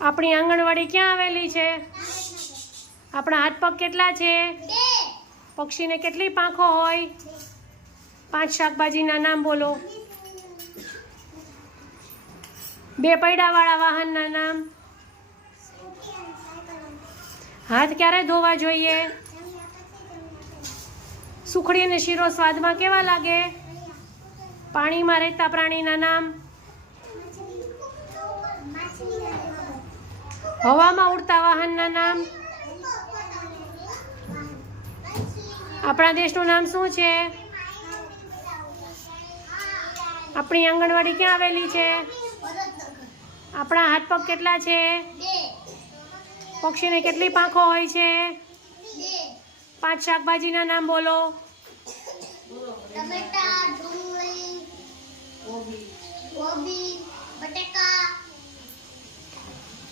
આપણી આંગણવાડી ક્યાં આવેલી છે? આપણા હાથ પગ કેટલા છે? પક્ષીને કેટલી પાંખો હોય? 5 શાકભાજીના નામ બોલો. 2 પૈડાવાળા વાહનના નામ. હાથ ક્યારે ધોવા જોઈએ? સુખડી અને શીરો સ્વાદમાં કેવા લાગે? પાણીમાં રહેતા પ્રાણીના નામ. હવામાં ઉડતા વાહનના નામ. આપણા દેશનું નામ શું છે? આપણી આંગણવાડી ક્યાં આવેલી છે? આપણા હાથ પગ કેટલા છે? પક્ષીને કેટલી પાંખો હોય છે? 5 શાકભાજીના નામ બોલો. ટમેટા, ડુંગળી, કોબી, બટાકા.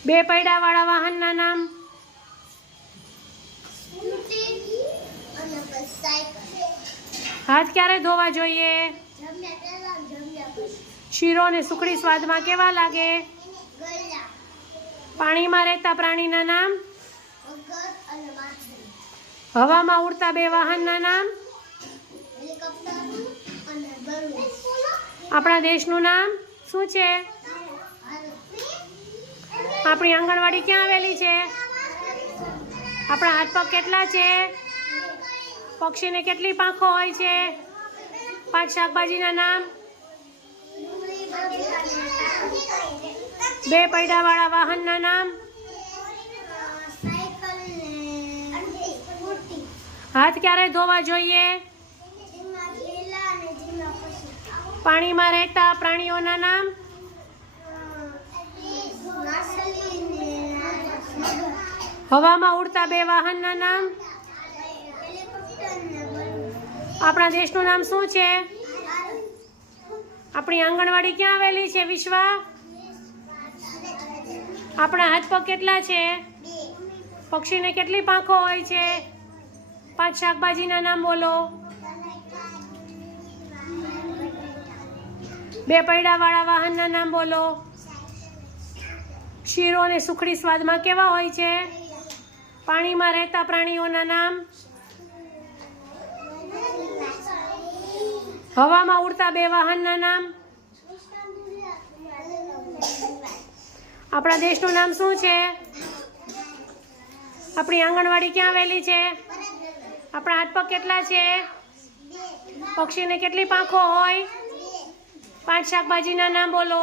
2 પૈડાવાળા વાહનના નામ. સ્કૂટી અને સાયકલ. હાથ ક્યારે ધોવા જોઈએ? જમ્યા પહેલા જમ્યા પછી. શીરો અને સુખડી સ્વાદમાં કેવા લાગે? ગળ્યા, પાણીમાં રહેતા પ્રાણીના નામ. મગર અને માછલી. હવામાં ઉડતા 2 વાહનના નામ. હેલિકોપ્ટર અને બલૂન. આપણા દેશનું નામ શું છે? આપણી આંગણવાડી ક્યાં આવેલી છે? આપણા હાથ પગ કેટલા છે? પક્ષીને કેટલી પાંખો હોય છે? 5 શાકભાજીના નામ. 2 પૈડાવાળા વાહનના નામ. સાયકલ ને સ્કૂટી. હાથ ક્યારે ધોવા જોઈએ? જેમાં પહેલા અને જેમાં પછી. પાણીમાં રહેતા પ્રાણીઓના નામ. માછલી ને મગર. હવામાં ઉડતા 2 વાહનના નામ. હેલિકોપ્ટર ને બલૂન. આપણા દેશનું નામ શું છે? આપણી આંગણવાડી ક્યાં આવેલી છે? વિશ્વા. આપણા હાથ પગ કેટલા છે? પક્ષીને કેટલી પાંખો હોય છે? 5 શાકભાજીના નામ બોલો. 2 પૈડાવાળા વાહનના નામ બોલો. શીરો અને સુખડી સ્વાદમાં કેવા હોય છે? પાણીમાં રહેતા પ્રાણીઓના નામ. હવામાં ઉડતા 2 વાહનના નામ. આપણા દેશનું નામ શું છે? આપણી આંગણવાડી ક્યાં આવેલી છે? આપણા હાથ પગ કેટલા છે? પક્ષીને કેટલી પાંખો હોય? 5 શાકભાજીના નામ બોલો.